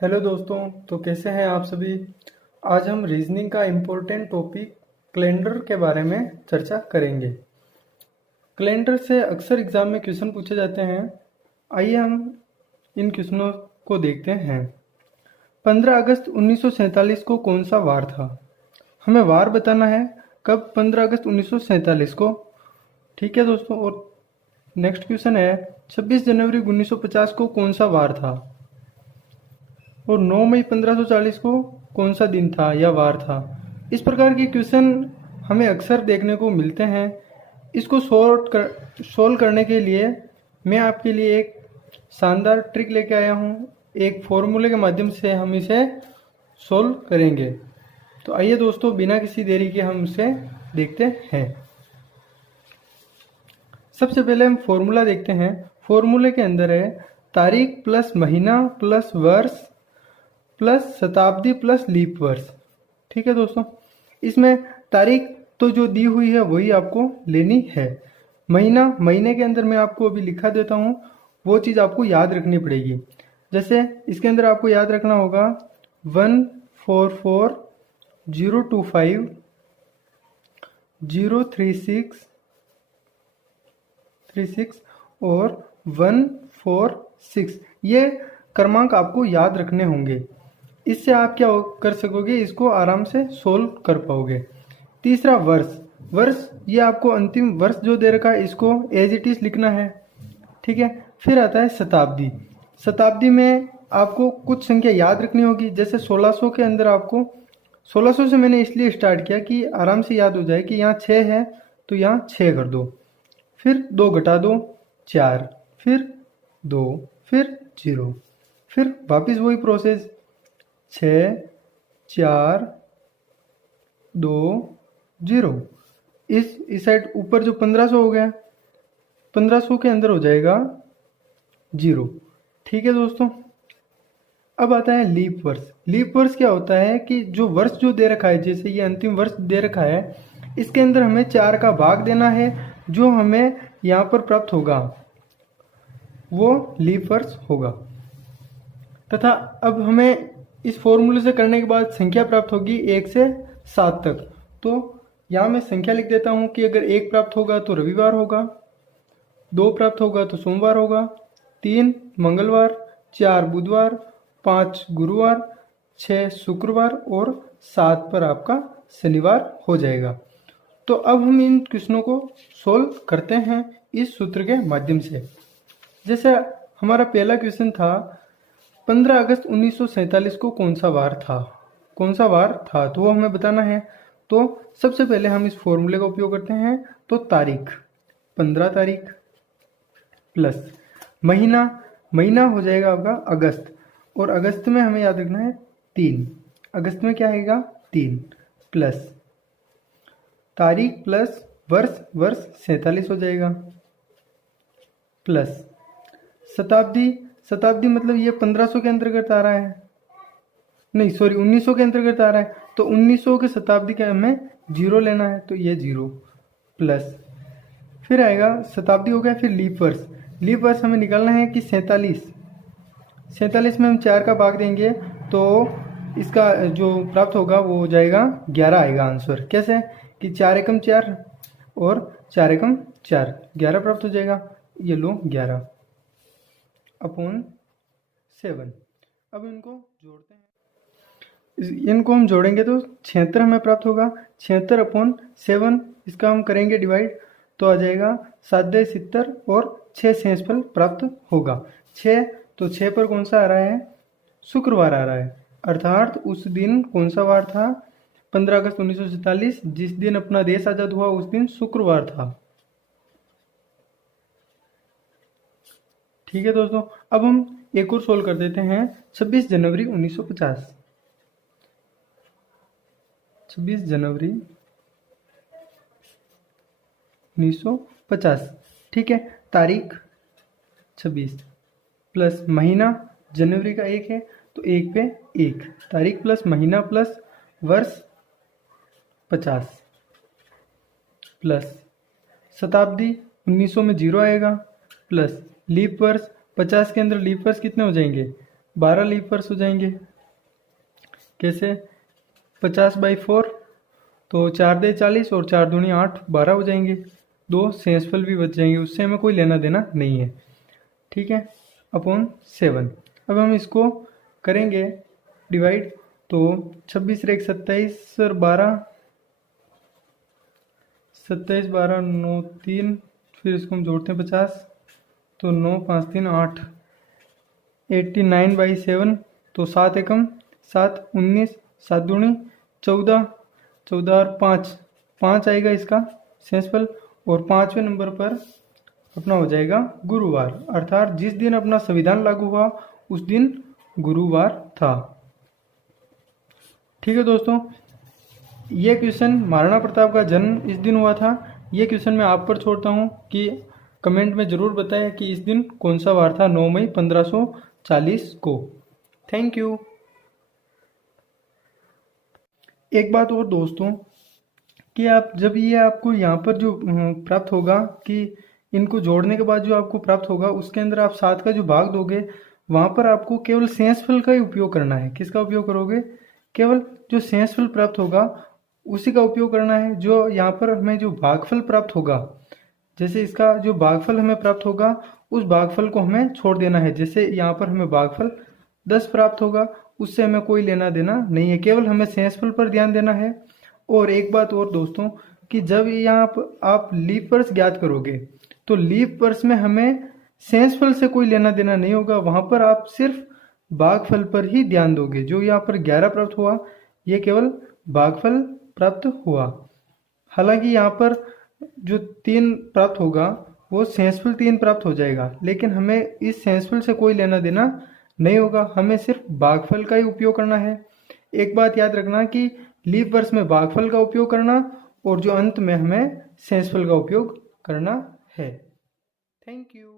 Hello दोस्तों। तो कैसे हैं आप सभी। आज हम रीजनिंग का इम्पोर्टेंट टॉपिक कैलेंडर के बारे में चर्चा करेंगे। कैलेंडर से अक्सर एग्जाम में क्वेश्चन पूछे जाते हैं। आइए हम इन क्वेश्चनों को देखते हैं। 15 अगस्त 1947 को कौन सा वार था। हमें वार बताना है, कब 15 अगस्त 1947 को। ठीक है दोस्तों। और नेक्स्ट क्वेश्चन है 26 जनवरी 1950 को कौन सा वार था। और 9 मई 1540 को कौन सा दिन था या वार था। इस प्रकार के क्वेश्चन हमें अक्सर देखने को मिलते हैं। इसको सोल्व करने के लिए मैं आपके लिए एक शानदार ट्रिक लेके आया हूँ। एक फॉर्मूले के माध्यम से हम इसे सोल्व करेंगे। तो आइए दोस्तों, बिना किसी देरी के हम इसे देखते हैं। सबसे पहले हम फॉर्मूला देखते हैं। फॉर्मूले के अंदर है तारीख प्लस महीना प्लस वर्ष प्लस शताब्दी प्लस लीप वर्ष। ठीक है दोस्तों। इसमें तारीख तो जो दी हुई है वही आपको लेनी है। महीने के अंदर मैं आपको अभी लिखा देता हूँ, वो चीज़ आपको याद रखनी पड़ेगी। जैसे इसके अंदर आपको याद रखना होगा 144025 036 और 146, ये क्रमांक आपको याद रखने होंगे। इससे आप क्या कर सकोगे, इसको आराम से सोल्व कर पाओगे। तीसरा वर्ष ये आपको अंतिम वर्ष जो दे रखा है इसको एज इट इज लिखना है। ठीक है। फिर आता है शताब्दी में आपको कुछ संख्या याद रखनी होगी। जैसे 1600 के अंदर आपको 1600 से मैंने इसलिए स्टार्ट किया कि आराम से याद हो जाए कि यहाँ 6 है तो यहाँ 6 कर दो, फिर 2 घटा दो 4, फिर 2, फिर 0, फिर वापस वही प्रोसेस 6 4 2 0। इस साइड ऊपर जो 1500 हो गया, 1500 के अंदर हो जाएगा 0। ठीक है दोस्तों। अब आता है लीप वर्ष क्या होता है कि जो वर्ष जो दे रखा है, जैसे ये अंतिम वर्ष दे रखा है, इसके अंदर हमें 4 का भाग देना है। जो हमें यहाँ पर प्राप्त होगा वो लीप वर्ष होगा। तथा अब हमें इस फॉर्मूले से करने के बाद संख्या प्राप्त होगी 1 से 7 तक। तो यहाँ मैं संख्या लिख देता हूँ कि अगर 1 प्राप्त होगा तो रविवार होगा, 2 प्राप्त होगा तो सोमवार होगा, 3 मंगलवार, 4 बुधवार, 5 गुरुवार, 6 शुक्रवार और 7 पर आपका शनिवार हो जाएगा। तो अब हम इन क्वेश्चनों को सोल्व करते हैं इस सूत्र के माध्यम से। जैसे हमारा पहला क्वेश्चन था 15 अगस्त 1947 को कौन सा वार था, तो वो हमें बताना है। तो सबसे पहले हम इस फॉर्मूले का उपयोग करते हैं। तो तारीख 15 तारीख प्लस महीना हो जाएगा आपका अगस्त, और अगस्त में हमें याद रखना है 3। अगस्त में क्या आएगा 3 प्लस तारीख प्लस वर्ष 47 हो जाएगा, प्लस शताब्दी मतलब ये 1500 के अंतर्गत आ रहा है, नहीं सॉरी 1900 के अंतर्गत आ रहा है। तो 1900 के शताब्दी के हमें 0 लेना है, तो ये 0 प्लस फिर आएगा शताब्दी हो गया। फिर लीप वर्ष हमें निकालना है कि 47 में हम 4 का भाग देंगे तो इसका जो प्राप्त होगा वो हो जाएगा 11 आएगा आंसर। कैसे कि 4 एकम 4 और 4 एकम 4, 11 प्राप्त हो जाएगा। ये लो 11 अपॉन 7। अब इनको जोड़ते हैं, इनको हम जोड़ेंगे तो 76 हमें प्राप्त होगा। 76 अपॉन 7 इसका हम करेंगे डिवाइड, तो आ जाएगा 7×70 और 6 शेषफल प्राप्त होगा 6। तो 6 पर कौन सा आ रहा है, शुक्रवार आ रहा है। अर्थात उस दिन कौन सा वार था, 15 अगस्त 1947, जिस दिन अपना देश आज़ाद हुआ उस दिन शुक्रवार था। ठीक है दोस्तों। अब हम एक और सोल्व कर देते हैं 26 जनवरी 1950। 26 जनवरी 1950। ठीक है। तारीख 26 प्लस महीना जनवरी का 1 है तो 1 पे 1, तारीख प्लस महीना प्लस वर्ष 50 प्लस शताब्दी 1900 में 0 आएगा, प्लस लीप वर्ष 50 के अंदर लीप वर्ष कितने हो जाएंगे 12 लीप वर्ष हो जाएंगे। कैसे? 50/4, तो 4 दे 40 और 4 दूनी 8, 12 हो जाएंगे। 2 शेषफल भी बच जाएंगे, उससे हमें कोई लेना देना नहीं है। ठीक है, अपॉन 7। अब हम इसको करेंगे डिवाइड, तो 26 रेख 27 और 12, 27 12 9 3, फिर इसको हम जोड़ते हैं 50, तो 9 5 3 8, 89/7, तो 7 एकम 7, 19, 7 दूनी 14, 14 और 5 आएगा इसका शेषफल। और 5वें नंबर पर अपना हो जाएगा गुरुवार, अर्थात जिस दिन अपना संविधान लागू हुआ उस दिन गुरुवार था। ठीक है दोस्तों, ये क्वेश्चन महाराणा प्रताप का जन्म इस दिन हुआ था। ये क्वेश्चन मैं आप पर छोड़ता हूँ कि कमेंट में ज़रूर बताएं कि इस दिन कौन सा वार था 9 मई 1540 को। Thank you. एक बात और दोस्तों, कि आप जब ये आपको यहाँ पर जो प्राप्त होगा कि इनको जोड़ने के बाद जो आपको प्राप्त होगा उसके अंदर आप 7 का जो भाग दोगे, वहाँ पर आपको केवल शेषफल का ही उपयोग करना है। किसका उपयोग करोगे? केवल जो शेषफल प्राप्त होगा उसी का उपयोग करना है। जो यहाँ पर हमें जो भागफल प्राप्त होगा, जैसे इसका जो भागफल हमें प्राप्त होगा उस भागफल को हमें छोड़ देना है। जैसे यहाँ पर हमें भागफल 10 प्राप्त होगा, उससे हमें कोई लेना देना नहीं है, केवल हमें शेषफल पर ध्यान देना है। और एक बात और दोस्तों, कि जब यहाँ पर आप लीप वर्ष ज्ञात करोगे तो लीप वर्ष में हमें शेषफल से कोई लेना देना नहीं होगा, वहाँ पर आप सिर्फ भागफल पर ही ध्यान दोगे। जो यहाँ पर 11 प्राप्त हुआ ये केवल भागफल प्राप्त हुआ। हालांकि यहाँ पर जो 3 प्राप्त होगा वो शेषफल 3 प्राप्त हो जाएगा, लेकिन हमें इस शेषफल से कोई लेना देना नहीं होगा, हमें सिर्फ भागफल का ही उपयोग करना है। एक बात याद रखना कि लीप वर्ष में भागफल का उपयोग करना और जो अंत में हमें शेषफल का उपयोग करना है। Thank you.